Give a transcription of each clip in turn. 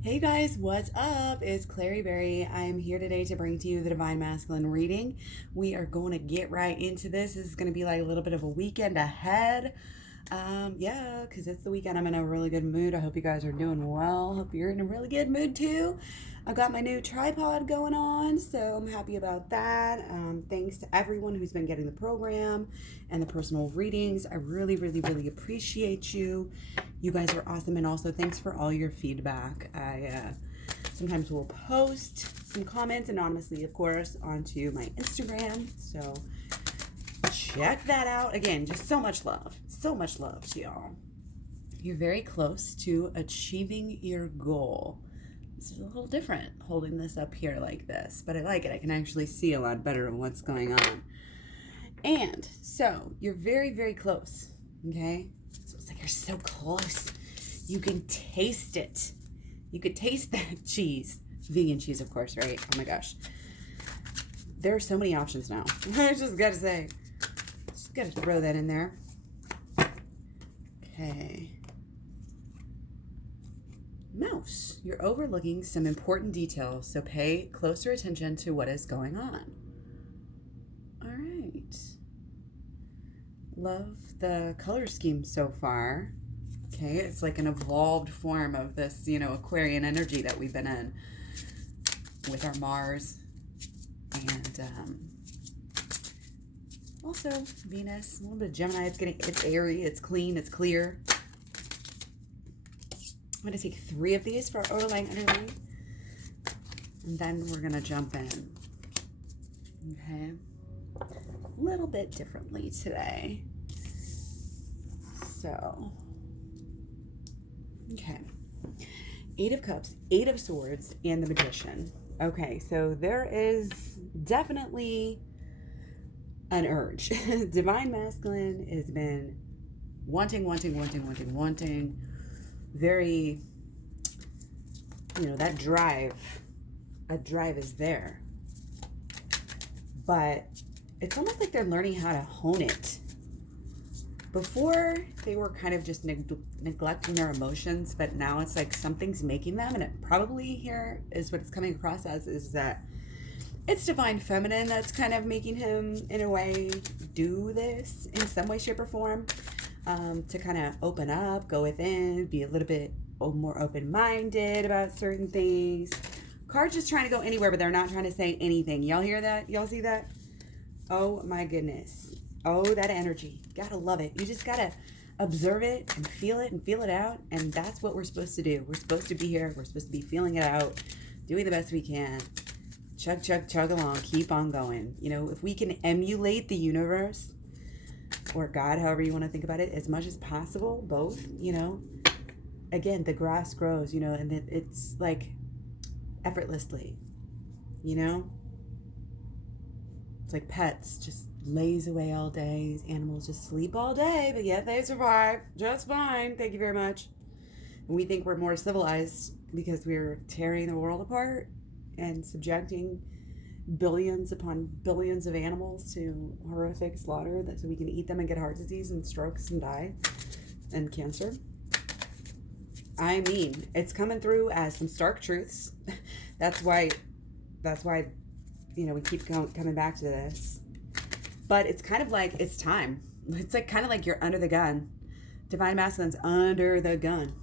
Hey guys, what's up? It's Clary Berry. I'm here today to bring to you the Divine Masculine reading. We are going to get right into this. This is going to be like a little bit of a weekend ahead. Because it's the weekend. I'm in a really good mood. I hope you guys are doing well. Hope you're in a really good mood too. I've got my new tripod going on, so I'm happy about that. Thanks to everyone who's been getting the program and the personal readings. I really, really, really appreciate you. You guys are awesome, and also thanks for all your feedback. I sometimes will post some comments anonymously, of course, onto my Instagram. So check that out. Again, just so much love to y'all. You're very close to achieving your goal. This is a little different holding this up here like this, but I like it. I can actually see a lot better what's going on. And so you're very, very close. Okay, so it's like you're so close. You can taste it. You could taste that cheese. Vegan cheese, of course, right? Oh my gosh. There are so many options now. I just gotta say. Just gotta throw that in there. Okay. Mouse. You're overlooking some important details, so pay closer attention to what is going on. All right. Love the color scheme so far. Okay, it's like an evolved form of this, Aquarian energy that we've been in with our Mars. And also Venus, a little bit of Gemini. It's airy, it's clean, it's clear. I'm going to take 3 of these for our overlying underlying. And then we're going to jump in. Okay. A little bit differently today. So, okay. 8 of Cups, 8 of Swords, and the Magician. Okay, so there is definitely an urge. Divine Masculine has been wanting. Very, that drive. A drive is there. But it's almost like they're learning how to hone it. Before, they were kind of just neglecting their emotions, but now it's like something's making them, and it probably here is what it's coming across as, is that it's Divine Feminine that's kind of making him, in a way, do this in some way, shape, or form, to kind of open up, go within, be a little bit more open-minded about certain things. Cards just trying to go anywhere, but they're not trying to say anything. Y'all hear that? Y'all see that? Oh my goodness. Oh, that energy. Gotta love it. You just gotta observe it and feel it out. And that's what we're supposed to do. We're supposed to be here. We're supposed to be feeling it out, doing the best we can. Chug along. Keep on going. If we can emulate the universe or God, however you want to think about it, as much as possible, both, again, the grass grows, and it's like effortlessly, It's like pets, just lays away all day. These animals just sleep all day, but yet they survive just fine. Thank you very much. And we think we're more civilized because we're tearing the world apart and subjecting billions upon billions of animals to horrific slaughter so we can eat them and get heart disease and strokes and die and cancer. I mean, it's coming through as some stark truths. That's why we keep coming back to this. But it's kind of like it's time. It's like kind of like you're under the gun. Divine Masculine's under the gun.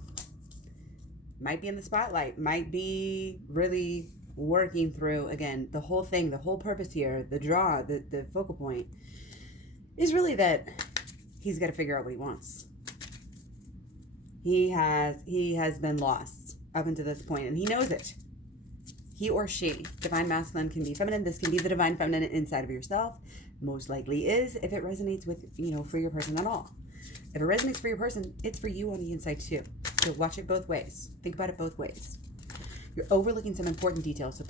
Might be in the spotlight. Might be really working through, again, the whole thing, the whole purpose here, the draw, the focal point is really that he's got to figure out what he wants. He has been lost up until this point, and he knows it. He or she, Divine Masculine, can be feminine. This can be the Divine Feminine inside of yourself. Most likely is, if it resonates with, for your person at all. If it resonates for your person, it's for you on the inside too. So watch it both ways. Think about it both ways. You're overlooking some important details, so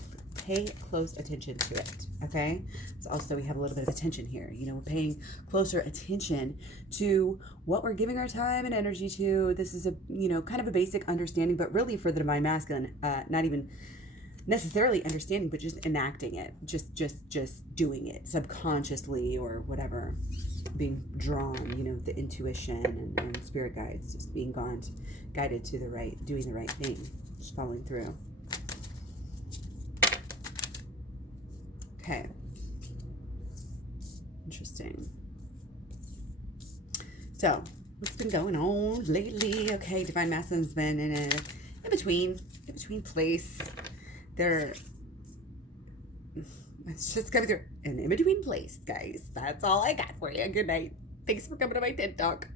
pay close attention to it, okay? So also we have a little bit of attention here. We're paying closer attention to what we're giving our time and energy to. This is a, kind of a basic understanding, but really for the Divine Masculine, not even necessarily understanding, but just enacting it, just doing it subconsciously or whatever, being drawn, the intuition and spirit guides, just being guided to doing the right thing. Just following through. Okay. Interesting. So, what's been going on lately? Okay, Divine Masculine's been in a in-between place. It's just coming through an in-between place, guys. That's all I got for you. Good night. Thanks for coming to my TED Talk.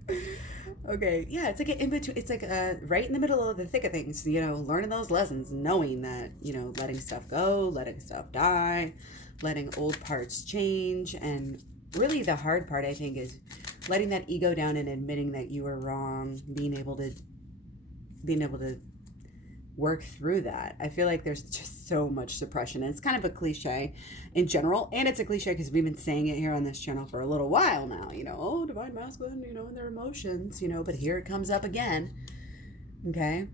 Okay, yeah, it's like an in-between. It's like right in the middle of the thick of things, learning those lessons, knowing that, letting stuff go, letting stuff die, letting old parts change. And really the hard part, I think, is letting that ego down and admitting that you were wrong, being able to work through that. I feel like there's just so much suppression, and it's kind of a cliche in general, and it's a cliche because we've been saying it here on this channel for a little while now, oh, Divine Masculine, and their emotions, but here it comes up again. Okay,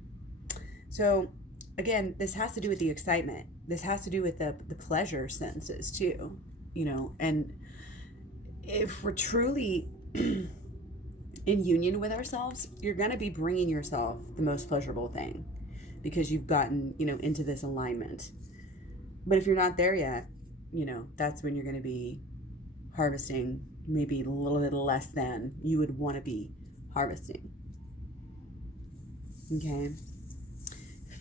so again, this has to do with the excitement. This has to do with the pleasure senses too, and if we're truly in union with ourselves, you're going to be bringing yourself the most pleasurable thing, because you've gotten, into this alignment. But if you're not there yet, that's when you're going to be harvesting maybe a little bit less than you would want to be harvesting. Okay.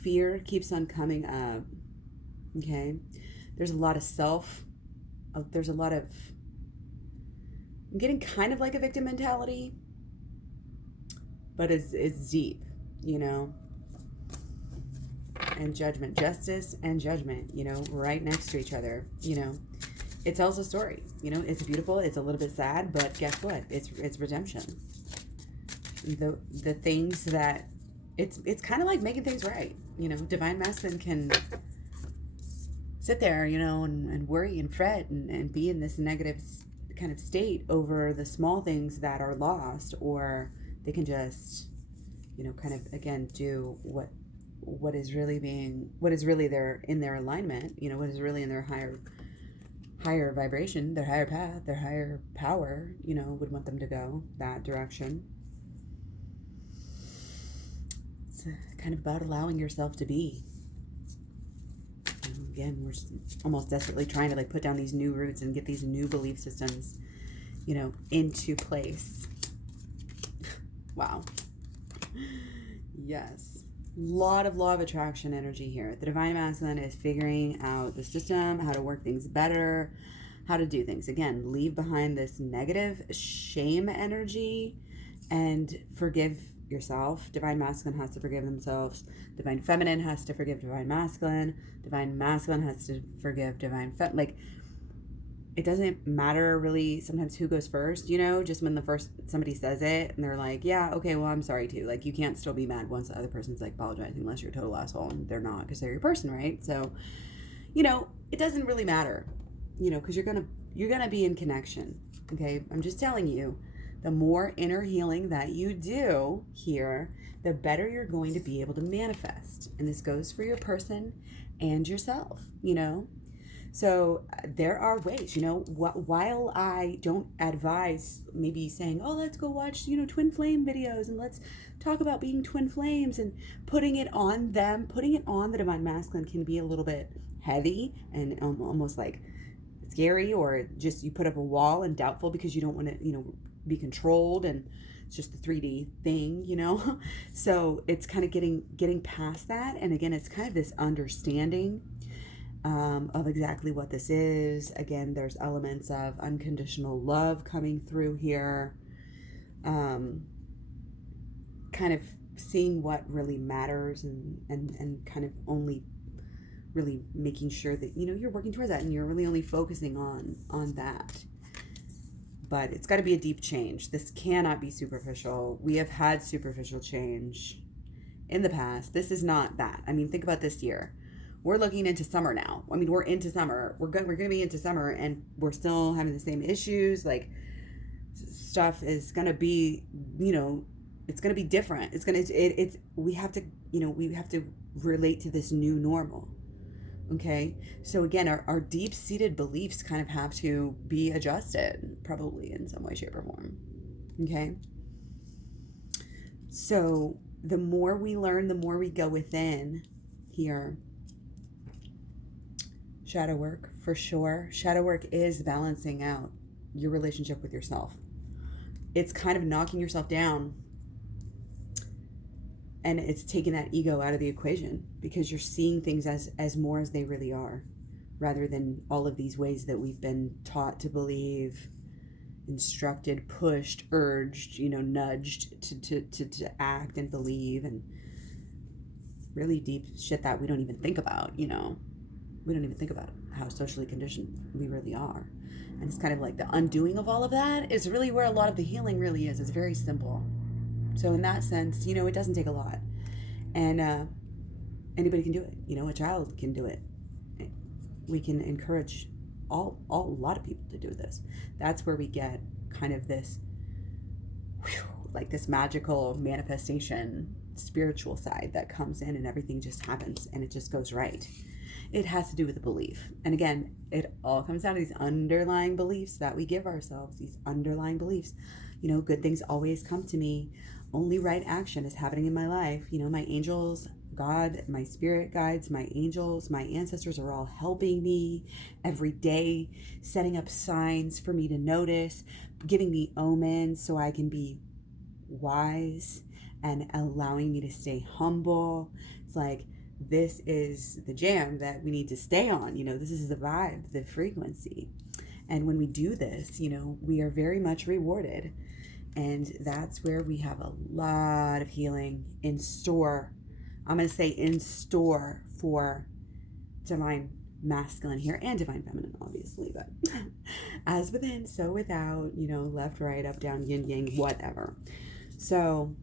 Fear keeps on coming up. Okay. There's a lot of I'm getting kind of like a victim mentality, but it's deep, and judgment, justice and judgment, right next to each other. It tells a story, it's beautiful, it's a little bit sad, but guess what? It's redemption. The things that it's kind of like making things right. Divine Masculine can sit there, and worry and fret and be in this negative kind of state over the small things that are lost, or they can just, kind of, again, do what is really there in their alignment, what is really in their higher vibration, their higher path, their higher power, would want them to go that direction. It's kind of about allowing yourself to be. Again, we're almost desperately trying to put down these new roots and get these new belief systems, into place. Wow. Yes. Lot of law of attraction energy here. The Divine Masculine is figuring out the system, how to work things better, how to do things. Again, leave behind this negative shame energy and forgive yourself. Divine Masculine has to forgive themselves. Divine Feminine has to forgive Divine Masculine. Divine Masculine has to forgive Divine Feminine. It doesn't matter really sometimes who goes first, just when somebody says it and they're like, yeah, okay, well, I'm sorry too. You can't still be mad once the other person's apologizing, unless you're a total asshole, and they're not, because they're your person, right? So, it doesn't really matter, because you're gonna be in connection. Okay, I'm just telling you, the more inner healing that you do here, the better you're going to be able to manifest. And this goes for your person and yourself, So there are ways, while I don't advise maybe saying, oh, let's go watch, twin flame videos, and let's talk about being twin flames, and putting it on the Divine Masculine can be a little bit heavy and almost scary, or just you put up a wall and doubtful because you don't want to, be controlled, and it's just the 3D thing, So it's kind of getting past that. And again, it's kind of this understanding of exactly what this is. Again, there's elements of unconditional love coming through here. Kind of seeing what really matters, and kind of only really making sure that, you're working towards that, and you're really only focusing on that. But it's got to be a deep change. This cannot be superficial. We have had superficial change in the past. This is not that. I mean, think about this year. We're looking into summer now. I mean, we're into summer. We're going to be into summer, and we're still having the same issues. Stuff is going to be, it's going to be different. We have to relate to this new normal. Okay. So again, our deep-seated beliefs kind of have to be adjusted, probably in some way, shape, or form. Okay. So the more we learn, the more we go within, here. Shadow work, for sure. Shadow work is balancing out your relationship with yourself. It's kind of knocking yourself down, and it's taking that ego out of the equation, because you're seeing things as more as they really are, rather than all of these ways that we've been taught to believe, instructed, pushed, urged, nudged to act and believe, and really deep shit that we don't even think about. We don't even think about how socially conditioned we really are. And it's kind of like the undoing of all of that is really where a lot of the healing really is. It's very simple. So in that sense, it doesn't take a lot. And anybody can do it. A child can do it. We can encourage a lot of people to do this. That's where we get kind of this, like this magical manifestation, spiritual side that comes in, and everything just happens and it just goes right. It has to do with the belief. And again, it all comes down to these underlying beliefs that we give ourselves, these underlying beliefs. Good things always come to me. Only right action is happening in my life. My angels, God, my spirit guides, my angels, my ancestors are all helping me every day, setting up signs for me to notice, giving me omens so I can be wise, and allowing me to stay humble. It's like, this is the jam that we need to stay on. This is the vibe, the frequency. And when we do this, we are very much rewarded. And that's where we have a lot of healing in store. I'm going to say in store for divine masculine here, and divine feminine, obviously, but as within, so without, left, right, up, down, yin, yang, whatever. So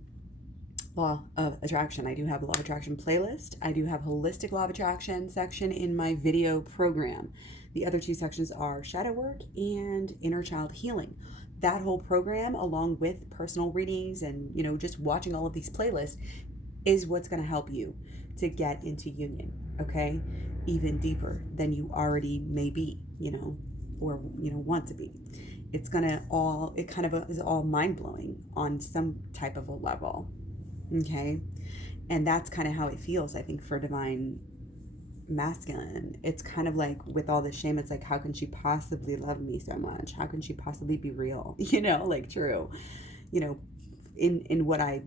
law of attraction. I do have a law of attraction playlist. I do have holistic law of attraction section in my video program. The other two sections are shadow work and inner child healing. That whole program, along with personal readings and, just watching all of these playlists, is what's going to help you to get into union, okay? Even deeper than you already may be, or, want to be. It kind of is all mind-blowing on some type of a level. Okay. And that's kind of how it feels, I think, for divine masculine. It's kind of like, with all the shame, it's like, how can she possibly love me so much? How can she possibly be real? Like true, in what I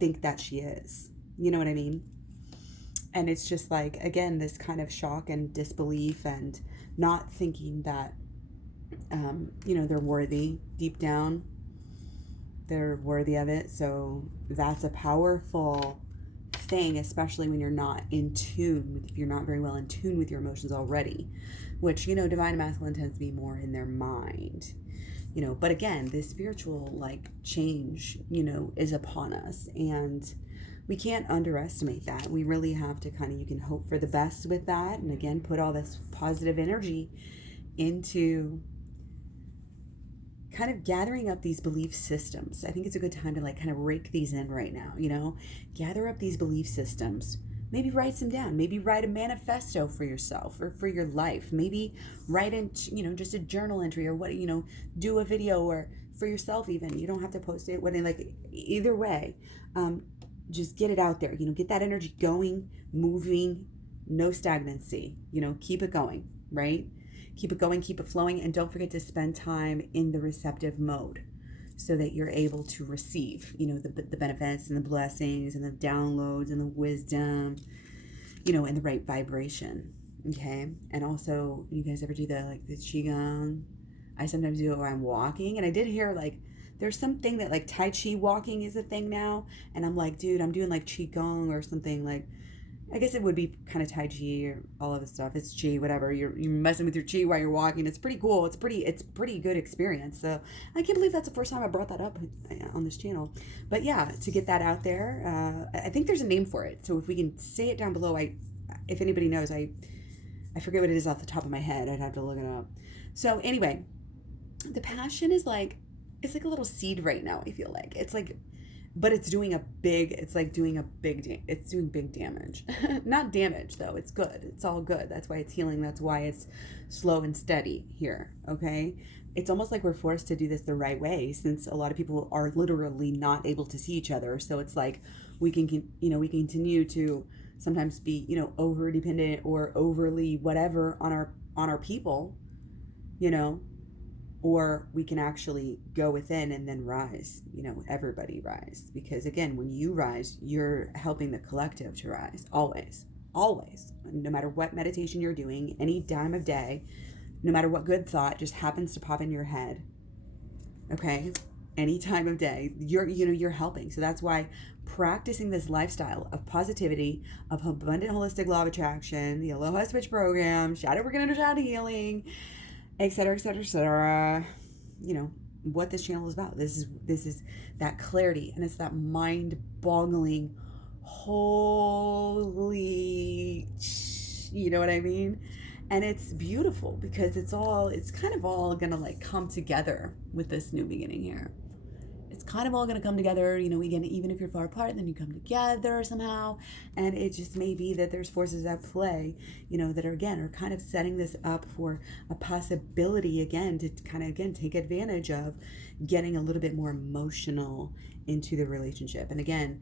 think that she is. You know what I mean? And it's just like, again, this kind of shock and disbelief, and not thinking that, they're worthy deep down. They're worthy of it. So that's a powerful thing, especially when you're not in tune, if you're not very well in tune with your emotions already, which, divine masculine tends to be more in their mind, but again, this spiritual change, is upon us, and we can't underestimate that. We really have to you can hope for the best with that. And again, put all this positive energy into kind of gathering up these belief systems. I think it's a good time to kind of rake these in right now, gather up these belief systems, maybe write some down, maybe write a manifesto for yourself or for your life, maybe write in, just a journal entry, or what, do a video, or for yourself even. You don't have to post it, either way, just get it out there, get that energy going, moving, no stagnancy, keep it going, right? Keep it going, keep it flowing, and don't forget to spend time in the receptive mode so that you're able to receive, the benefits and the blessings and the downloads and the wisdom, in the right vibration, okay? And also, you guys ever do the Qigong? I sometimes do it while I'm walking, and I did hear, there's something that, Tai Chi walking is a thing now, and I'm like, dude, I'm doing, Qigong or something, I guess it would be kind of Tai Chi or all of this stuff. It's Chi, whatever. You're messing with your Chi while you're walking. It's pretty cool. It's pretty good experience. So I can't believe that's the first time I brought that up on this channel. But yeah, to get that out there, I think there's a name for it. So if we can say it down below, if anybody knows, I forget what it is off the top of my head. I'd have to look it up. So anyway, the passion is it's a little seed right now. I feel like it's but it's doing big damage. Not damage though, it's good. It's all good. That's why it's healing. That's why it's slow and steady here, okay? It's almost like we're forced to do this the right way, since a lot of people are literally not able to see each other. So it's we can continue to sometimes be, over dependent or overly whatever on our people, you know, or we can actually go within and then rise, everybody rise. Because again, when you rise, you're helping the collective to rise, always, always. No matter what meditation you're doing, any time of day, no matter what good thought just happens to pop in your head, okay, any time of day, you're helping. So that's why practicing this lifestyle of positivity, of abundant holistic law of attraction, the AHLOA SWICH program, shadow work and inner child healing, etc., etc., etc., what this channel is about. This is that clarity, and it's that mind-boggling, holy, you know what I mean? And it's beautiful because it's kind of all gonna like come together with this new beginning here. It's kind of all gonna come together, again, even if you're far apart, then you come together somehow. And it just may be that there's forces at play, that are kind of setting this up for a possibility again to kind of take advantage of getting a little bit more emotional into the relationship. And again,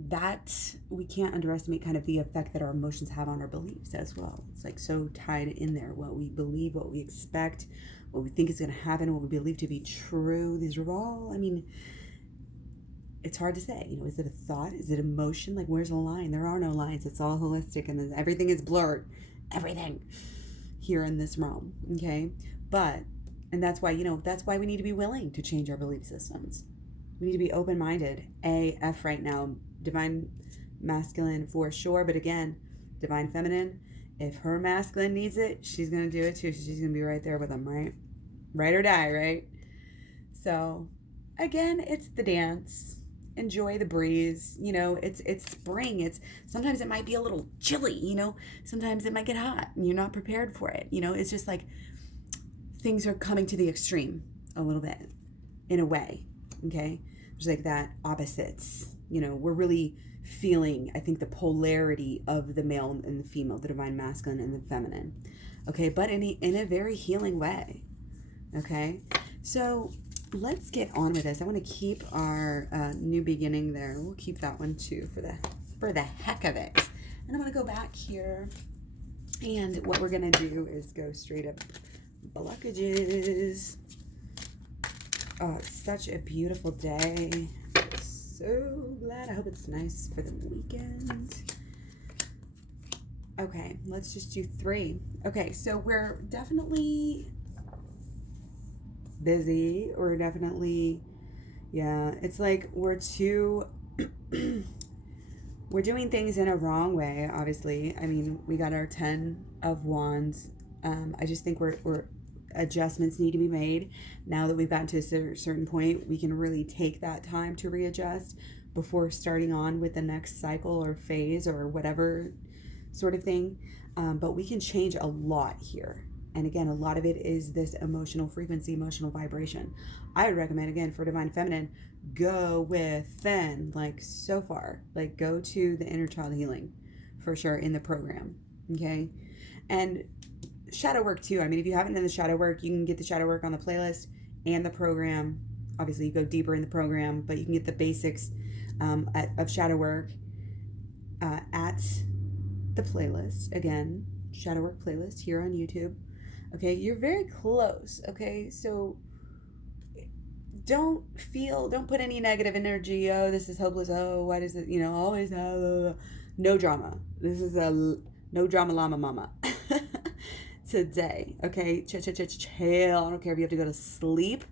that we can't underestimate kind of the effect that our emotions have on our beliefs as well. It's like so tied in there, what we believe, what we expect, what we think is going to happen, what we believe to be true. These are all, it's hard to say, is it a thought? Is it emotion? Like, where's the line? There are no lines. It's all holistic, and everything is blurred. Everything here in this realm. Okay. And that's why, that's why we need to be willing to change our belief systems. We need to be open-minded AF right now. Divine masculine for sure, but again, divine feminine, if her masculine needs it, she's going to do it too. She's going to be right there with them, right? Right or die, right? So again, it's the dance. Enjoy the breeze. It's spring. Sometimes it might be a little chilly, sometimes it might get hot and you're not prepared for it. It's just like things are coming to the extreme a little bit in a way. Okay. There's like that opposites, we're really feeling, I think, the polarity of the male and the female, the divine masculine and the feminine. Okay. But in a very healing way. Okay. So let's get on with this. I want to keep our new beginning there. We'll keep that one too for the heck of it. And I'm going to go back here. And what we're going to do is go straight up blockages. Oh, it's such a beautiful day. So glad. I hope it's nice for the weekend. Okay, let's just do 3. Okay, so we're definitely busy. We're definitely, it's like we're doing things in a wrong way, obviously. We got our 10 of Wands. I just think we're adjustments need to be made. Now that we've gotten to a certain point, we can really take that time to readjust before starting on with the next cycle or phase or whatever sort of thing. But we can change a lot here. And again, a lot of it is this emotional frequency, emotional vibration. I would recommend, again, for divine feminine, go within, like so far, like go to the inner child healing for sure in the program. Okay. And shadow work too. If you haven't done the shadow work, you can get the shadow work on the playlist and the program. Obviously, you go deeper in the program, but you can get the basics of shadow work at the playlist. Again, shadow work playlist here on YouTube. Okay, you're very close. Okay, so don't put any negative energy. Oh, this is hopeless. Oh, why does it, always, no drama. This is a no drama llama mama. Today, okay, chill. I don't care if you have to go to sleep,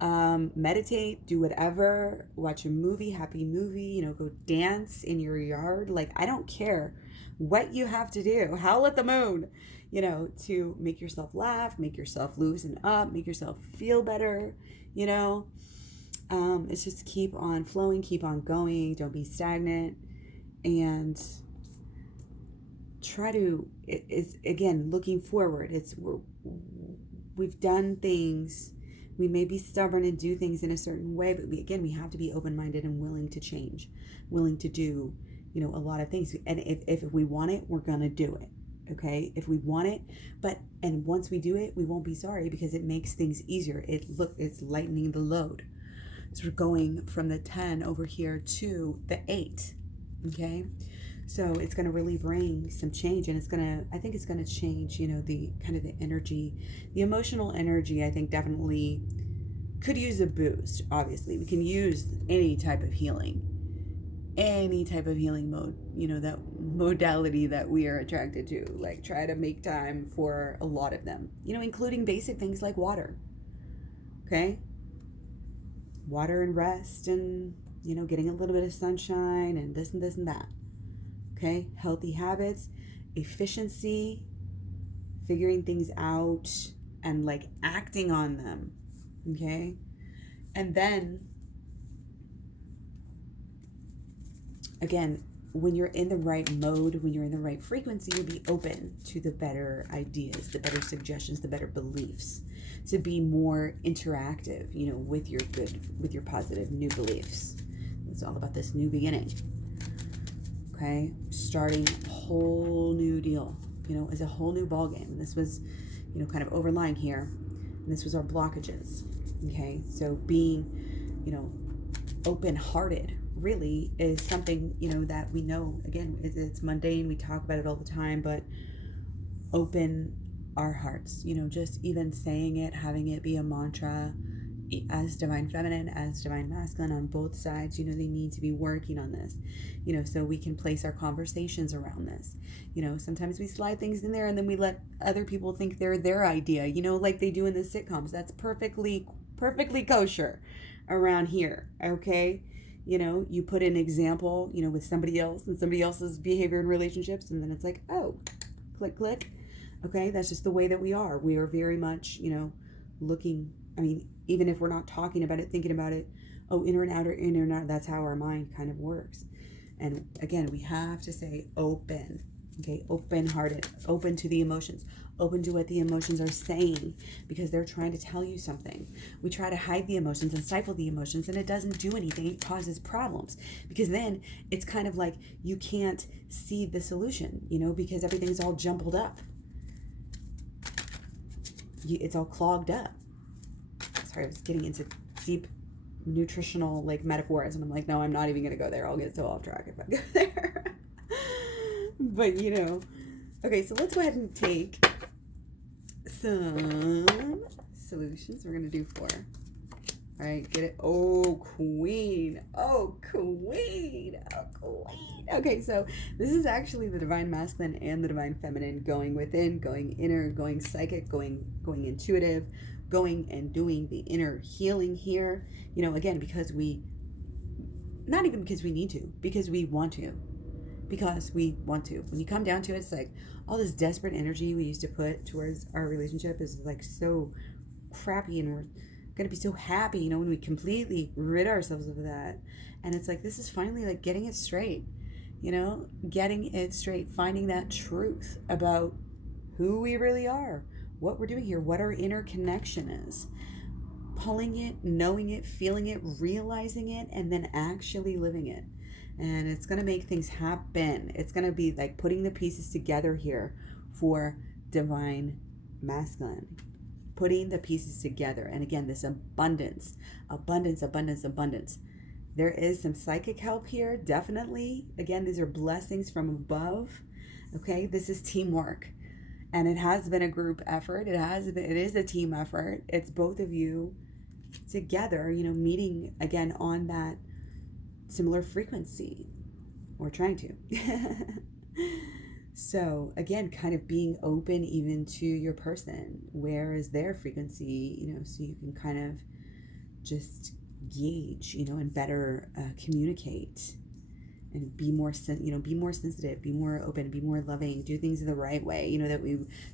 meditate, do whatever, watch a movie, happy movie, go dance in your yard. Like, I don't care what you have to do. Howl at the moon, to make yourself laugh, make yourself loosen up, make yourself feel better, it's just keep on flowing, keep on going, don't be stagnant, and try to, it's again, looking forward. We've done things, we may be stubborn and do things in a certain way, but we have to be open-minded and willing to change, willing to do, a lot of things. And if we want it, we're gonna do it. Okay, if we want it, and once we do it, we won't be sorry because it makes things easier. It's lightening the load. So we're going from the 10 over here to the 8. Okay, So it's going to really bring some change, and I think it's going to change, the kind of the energy, the emotional energy. I think definitely could use a boost. Obviously, we can use any type of healing mode, that modality that we are attracted to. Like, try to make time for a lot of them, including basic things like water. Okay? Water and rest, and, getting a little bit of sunshine and this and this and that. Okay? Healthy habits, efficiency, figuring things out, and like acting on them. Okay? And then, again, when you're in the right mode, when you're in the right frequency, you'll be open to the better ideas, the better suggestions, the better beliefs, to be more interactive, with your positive new beliefs. It's all about this new beginning. Okay? Starting a whole new deal, as a whole new ball game. This was, kind of overlying here. And this was our blockages. Okay? So being, open-hearted really is something, that we know, again, it's mundane. We talk about it all the time, but open our hearts, just even saying it, having it be a mantra, as divine feminine, as divine masculine, on both sides, they need to be working on this, so we can place our conversations around this. Sometimes we slide things in there and then we let other people think they're their idea, like they do in the sitcoms. That's perfectly kosher around here. Okay? You put an example, with somebody else and somebody else's behavior and relationships, and then it's like, oh, click. Okay, that's just the way that we are. We are very much, looking, even if we're not talking about it, thinking about it, inner and outer, that's how our mind kind of works. And again, we have to say open, okay, open-hearted, open to the emotions, open to what the emotions are saying, because they're trying to tell you something. We try to hide the emotions and stifle the emotions, and it doesn't do anything. It causes problems, because then it's kind of like you can't see the solution, because everything's all jumbled up. It's all clogged up. Sorry, I was getting into deep nutritional metaphors, and I'm like, no, I'm not even going to go there. I'll get so off track if I go there. But, okay, so let's go ahead and take some solutions. We're going to do 4. All right, get it? Oh, queen. Okay, so this is actually the divine masculine and the divine feminine, going within, going inner, going psychic, going intuitive, going and doing the inner healing here. Again, not even because we need to, because we want to. When you come down to it, it's like all this desperate energy we used to put towards our relationship is like so crappy, and we're going to be so happy, when we completely rid ourselves of that. And it's like, this is finally like getting it straight, finding that truth about who we really are, what we're doing here, what our inner connection is, pulling it, knowing it, feeling it, realizing it, and then actually living it. And it's going to make things happen. It's going to be like putting the pieces together here for divine masculine. Putting the pieces together. And again, this abundance. There is some psychic help here, definitely. Again, these are blessings from above. Okay, this is teamwork. And it has been a group effort. It is a team effort. It's both of you together, meeting again on that similar frequency, or trying to. So again, kind of being open even to your person. Where is their frequency, so you can kind of just gauge, and better communicate, and be more sensitive, be more open, be more loving, do things in the right way,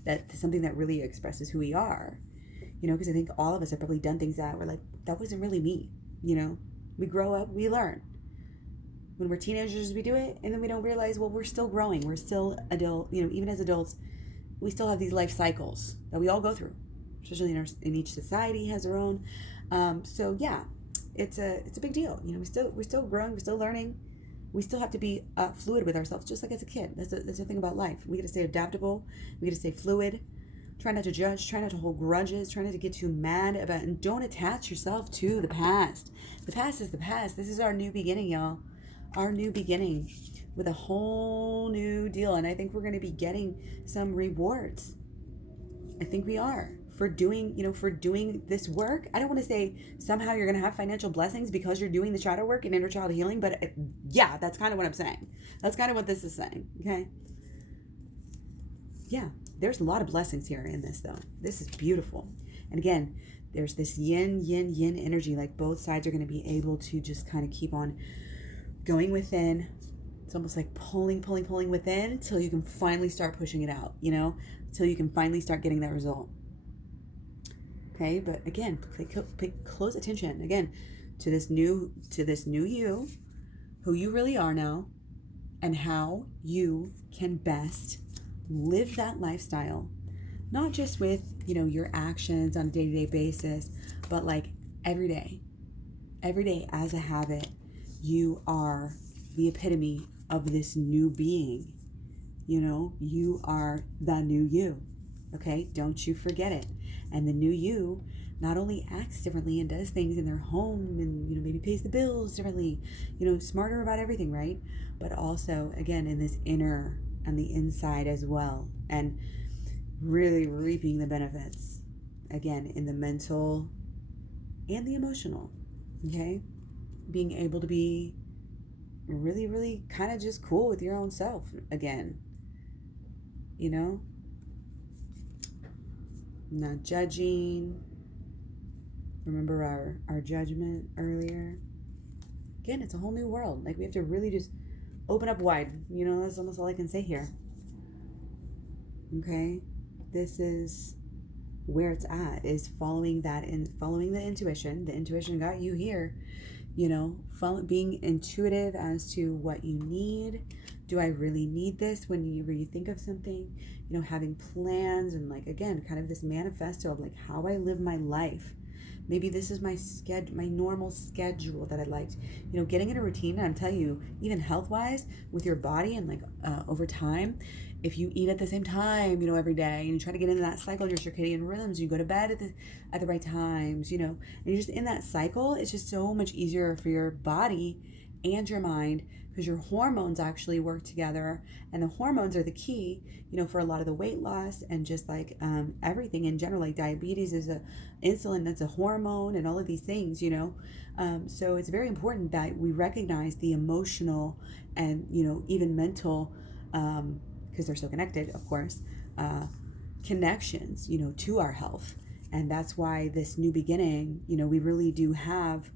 that's something that really expresses who we are, because I think all of us have probably done things that we're like, that wasn't really me, we grow up, we learn. When we're teenagers, we do it, and then we don't realize, well, we're still growing. We're still adult, even as adults, we still have these life cycles that we all go through, especially in each society has their own. So yeah, it's a big deal. We're still growing, we're still learning. We still have to be fluid with ourselves, just like as a kid. That's the thing about life. We got to stay adaptable. We got to stay fluid. Try not to judge. Try not to hold grudges. Try not to get too mad about, and don't attach yourself to the past. The past is the past. This is our new beginning, y'all. Our new beginning. with a whole new deal. And I think we're going to be getting some rewards. I think we are for doing, for doing this work. I don't want to say somehow you're going to have financial blessings because you're doing the shadow work and inner child healing, but yeah, that's kind of what I'm saying. That's kind of what this is saying. Okay. Yeah, there's a lot of blessings here in this, though. This is beautiful. And again, there's this yin, yin, yin energy. Like both sides are going to be able to just kind of keep on going within. It's almost like pulling within until you can finally start pushing it out, until you can finally start getting that result. Okay, but again, pay close attention again to this new you, who you really are now, and how you can best live that lifestyle, not just with, your actions on a day-to-day basis, but like every day as a habit. You are the epitome of this new being. You are the new you. Okay, don't you forget it. And the new you not only acts differently and does things in their home and, maybe pays the bills differently, smarter about everything, right? But also, again, in this inner and the inside as well. And really reaping the benefits, again, in the mental and the emotional, okay? Being able to be really, really kind of just cool with your own self again, not judging. Remember our judgment earlier? Again, it's a whole new world. Like we have to really just open up wide. That's almost all I can say here. Okay? This is where it's at, is following the intuition. The intuition got you here, being intuitive as to what you need. Do I really need this? When you think of something, having plans and like, again, kind of this manifesto of like how I live my life. Maybe this is my normal schedule that I liked, getting in a routine. And I'm telling you, even health-wise with your body and like over time, if you eat at the same time, every day, and you try to get into that cycle of your circadian rhythms, you go to bed at the right times, and you're just in that cycle, it's just so much easier for your body and your mind, because your hormones actually work together, and the hormones are the key, for a lot of the weight loss and just like everything in general. Like diabetes is insulin, that's a hormone, and all of these things, so it's very important that we recognize the emotional and even mental, because they're so connected, of course, connections, to our health. And that's why this new beginning, we really do have,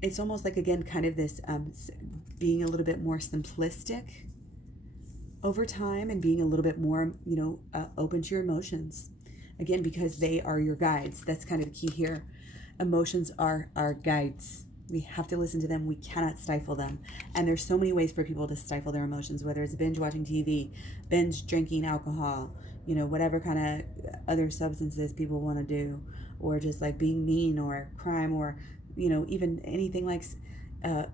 it's almost like, again, kind of this being a little bit more simplistic over time, and being a little bit more, open to your emotions. Again, because they are your guides. That's kind of the key here. Emotions are our guides. We have to listen to them. We cannot stifle them. And there's so many ways for people to stifle their emotions, whether it's binge watching TV, binge drinking alcohol, whatever kind of other substances people want to do, or just like being mean, or crime, or, even anything like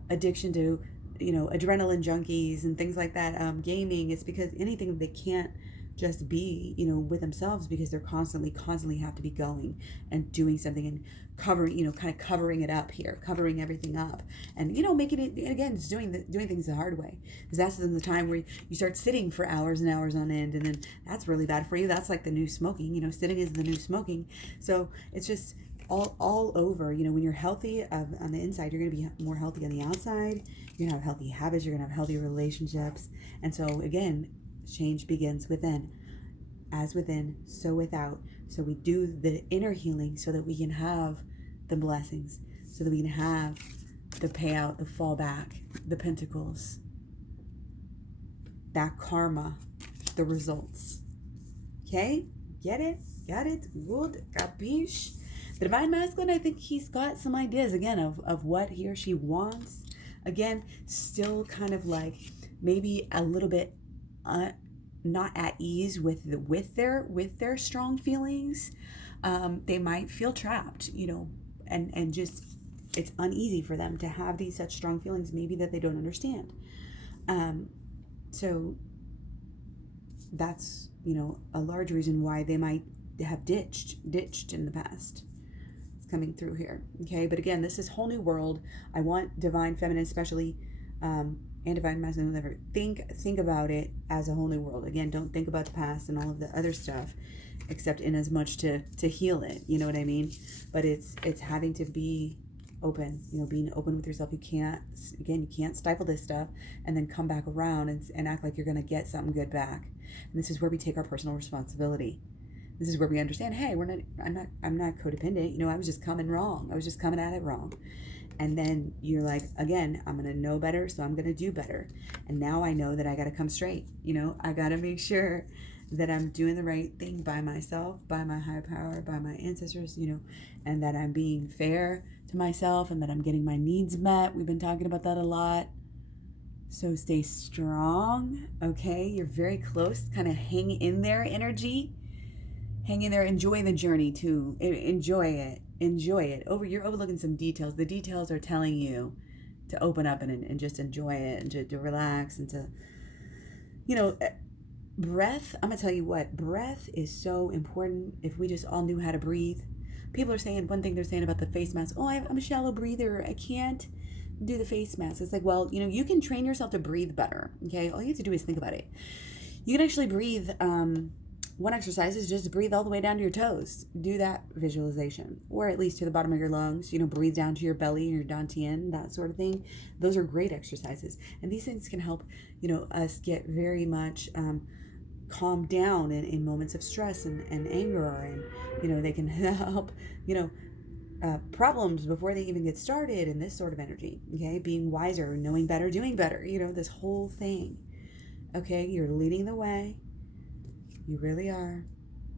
addiction to, adrenaline junkies and things like that, gaming. It's because anything they can't just be, with themselves, because they're constantly have to be going and doing something and covering, kind of covering it up here, covering everything up, and making it, again, just doing things the hard way, because that's the time where you start sitting for hours and hours on end, and then that's really bad for you. That's like the new smoking. Sitting is the new smoking. So it's just all over. When you're healthy on the inside, you're going to be more healthy on the outside. You're going to have healthy habits. You're going to have healthy relationships. And so again, change begins within. As within, so without. So we do the inner healing so that we can have the blessings, so that we can have the payout, the fallback, the pentacles, that karma, the results. Okay? Get it? Got it? Good? Capiche? The Divine Masculine, I think he's got some ideas, again, of what he or she wants. Again, still kind of like maybe a little bit not at ease with their strong feelings. They might feel trapped, and just it's uneasy for them to have these such strong feelings, maybe that they don't understand. So that's a large reason why they might have ditched in the past. It's coming through here. Okay, but again, this is whole new world. I want divine feminine, especially and divine masculine will never think about it as a whole new world. Again, don't think about the past and all of the other stuff, except in as much to heal it. You know what I mean? But it's having to be open, being open with yourself. You can't stifle this stuff and then come back around and act like you're going to get something good back. And this is where we take our personal responsibility. This is where we understand, hey, I'm not codependent. I was just coming wrong. I was just coming at it wrong. And then you're like, again, I'm going to know better, so I'm going to do better. And now I know that I got to come straight. I got to make sure that I'm doing the right thing by myself, by my higher power, by my ancestors, and that I'm being fair to myself and that I'm getting my needs met. We've been talking about that a lot. So stay strong, okay? You're very close. Kind of hang in there, energy. Hang in there. Enjoy the journey, too. Enjoy it. Enjoy it. You're overlooking some details. The details are telling you to open up and just enjoy it and to relax and to, breath. I'm going to tell you what, breath is so important. If we just all knew how to breathe. People are saying, one thing they're saying about the face mask, I'm a shallow breather. I can't do the face mask. It's like, well, you can train yourself to breathe better. Okay. All you have to do is think about it. You can actually breathe. One exercise is just breathe all the way down to your toes. Do that visualization, or at least to the bottom of your lungs. Breathe down to your belly, your dantian, that sort of thing. Those are great exercises, and these things can help us get very much calm down in moments of stress and anger, and they can help problems before they even get started, and this sort of energy. Okay, being wiser, knowing better, doing better. This whole thing. Okay, you're leading the way. You really are.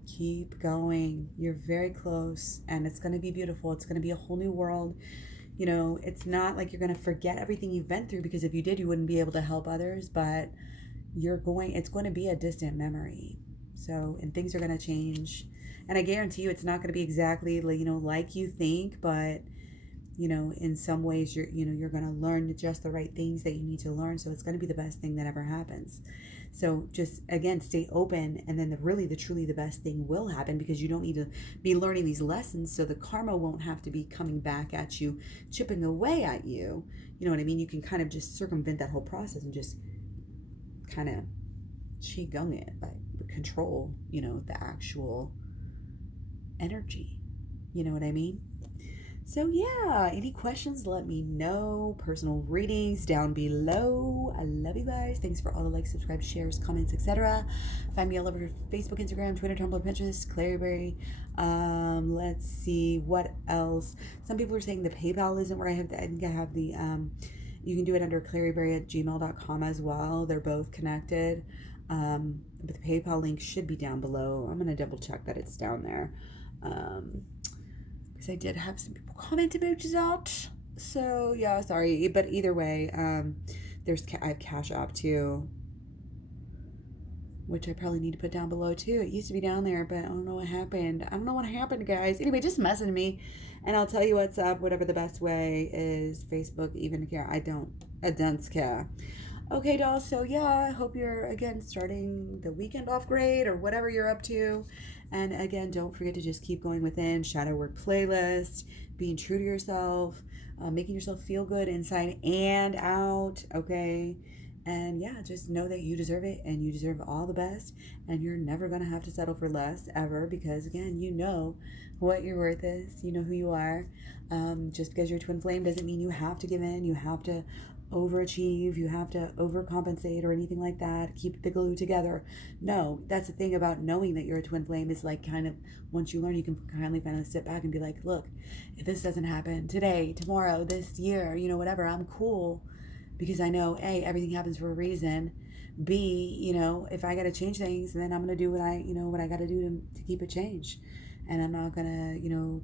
Keep going. You're very close, and it's going to be beautiful. It's going to be a whole new world. It's not like you're going to forget everything you've been through, because if you did, you wouldn't be able to help others, but it's going to be a distant memory. So, and things are going to change. And I guarantee you, it's not going to be exactly, like you think, but, in some ways you're going to learn just the right things that you need to learn. So it's going to be the best thing that ever happens. So just, again, stay open, and then the truly the best thing will happen, because you don't need to be learning these lessons. So the karma won't have to be coming back at you, chipping away at you. You know what I mean? You can kind of just circumvent that whole process and just kind of qigong it, like control, the actual energy. You know what I mean? So yeah, any questions, let me know. Personal readings down below. I love you guys. Thanks for all the likes, subscribes, shares, comments, etc. Find me all over Facebook, Instagram, Twitter, Tumblr, Pinterest, Claryberry. Let's see what else. Some people are saying the PayPal isn't where I think I have the you can do it under claryberry@gmail.com as well. They're both connected. But the PayPal link should be down below. I'm gonna double check that it's down there. Because I did have some people comment about that. So yeah, sorry, but either way, I have Cash App too, which I probably need to put down below too. It used to be down there, but I don't know what happened. I don't know what happened, guys. Anyway, just message me, and I'll tell you what's up. Whatever the best way is. Facebook, even care. I don't care. Okay, dolls. So yeah, I hope you're again starting the weekend off great, or whatever you're up to. And again, don't forget to just keep going within. Shadow work playlist, being true to yourself, making yourself feel good inside and out, okay? And yeah, just know that you deserve it, and you deserve all the best, and you're never going to have to settle for less ever, because again, you know what your worth is. You know who you are. Just because you're twin flame doesn't mean you have to give in. You have to overachieve, you have to overcompensate or anything like that, keep the glue together. No, that's the thing about knowing that you're a twin flame, is like, kind of, once you learn, you can finally sit back and be like, look, if this doesn't happen today, tomorrow, this year, whatever, I'm cool, because I know, A, everything happens for a reason. B, if I got to change things, then I'm going to do what I got to do to keep it changed. And I'm not going to,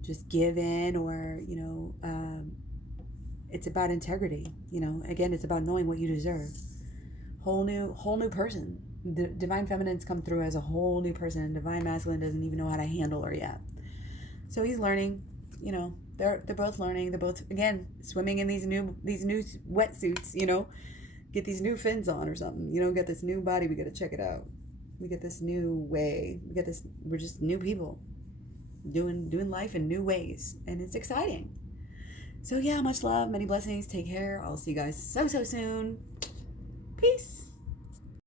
just give in, or, it's about integrity. Again, it's about knowing what you deserve. Whole new person. The divine feminines come through as a whole new person, and divine masculine doesn't even know how to handle her yet. So he's learning. They're both learning. They're both, again, swimming in these new wetsuits. Get these new fins on or something. Get this new body. We got to check it out. We get this new way. We're just new people doing life in new ways, and it's exciting. So, yeah, much love, many blessings. Take care. I'll see you guys so, so soon. Peace.